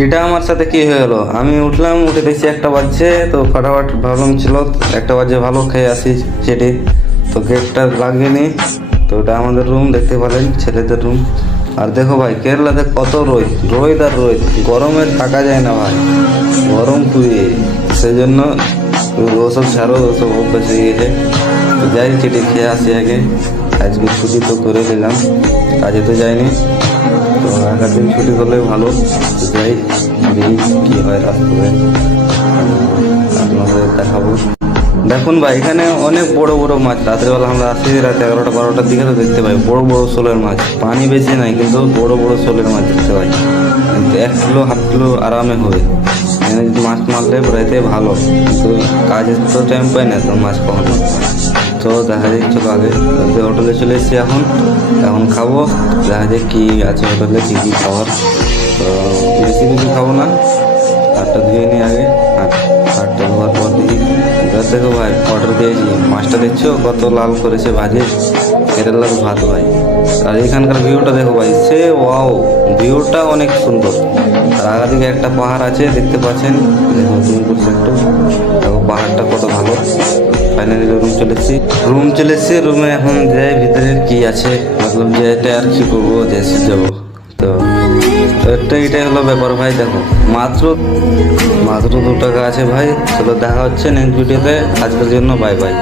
এটা আমার সাথে কি হয়ে গেলো, আমি উঠলাম, উঠে দেখছি 1টা বাজছে, তো ফাটাফাট ভাবলাম ছিল 1টা বাজে ভালো খেয়ে আসি সেটি, তো গেটটা লাগিয়ে, তো ওটা আমাদের রুম দেখতে পেলেন, ছেলেদের রুম। আর দেখো ভাই কেরালাতে কত রোদ রোদ আর রোদ, গরমে থাকা যায় না ভাই, গরম খুবই, সেই জন্য ওসব ছাড়ো, ওসব অভ্যাস হয়ে গেছে। তো যাই কেটে খেয়ে আসি আগে, আজকে ছুটি তো করে দিলাম, কাজে তো যাইনি, তো দিন ছুটি করলে ভালো। তো যাই দেখি কী হয় রাস্তায়, আপনাদের দেখাবো। দেখুন ভাই এখানে অনেক বড় বড় মাছ, রাত্রেবেলা আমরা আসি রাত 11টা 12টার দিকে, তো দেখতে পাই বড় বড় শোলের মাছ, পানি বেশি নাই কিন্তু বড় বড় শোলের মাছ দেখতে পাই, কিন্তু 1 কিলো 1/2 কিলো আরামে হবে। এখানে যদি মাছ মারলে রাইতে ভালো, কিন্তু কাজের তো টাইম পাই না তো মাছ কখনো। তো দেখা যায় চলো আগে হোটেলে চলে এসেছি, এখন খাবো, দেখা যায় কী আছে হোটেলে, কী কী খাবার। তো বেশি কিছু খাবো না, হাতটা ধুয়ে নিই আগে, হাতটা ধোয়ার পর দেখি। এবার দেখো ভাই অর্ডার দিয়েছি, মাছটা দেখছো কত লাল করেছে ভাজে, কেরালার ভাত ভাই। আর এখানকার ভিউটা দেখো ভাই, সে ওয়াও, ভিউটা অনেক সুন্দর। আর আগা দিকে একটা পাহাড় আছে দেখতে পাচ্ছেন, দেখো জুম করছি একটু, দেখো পাহাড়টা কত ভালো। ফাইনালি রুম চলে এসেছি, রুমে এখন যাই ভিতরে কি আছে, মতলব যে এটা আর কি করবো, যে যাবো। তো এটাই হলো ব্যাপার ভাই, দেখো মাত্র 2 টাকা আছে ভাই। চলো দেখা হচ্ছে নেক্সট ভিডিওতে, আজকের জন্য বাই বাই।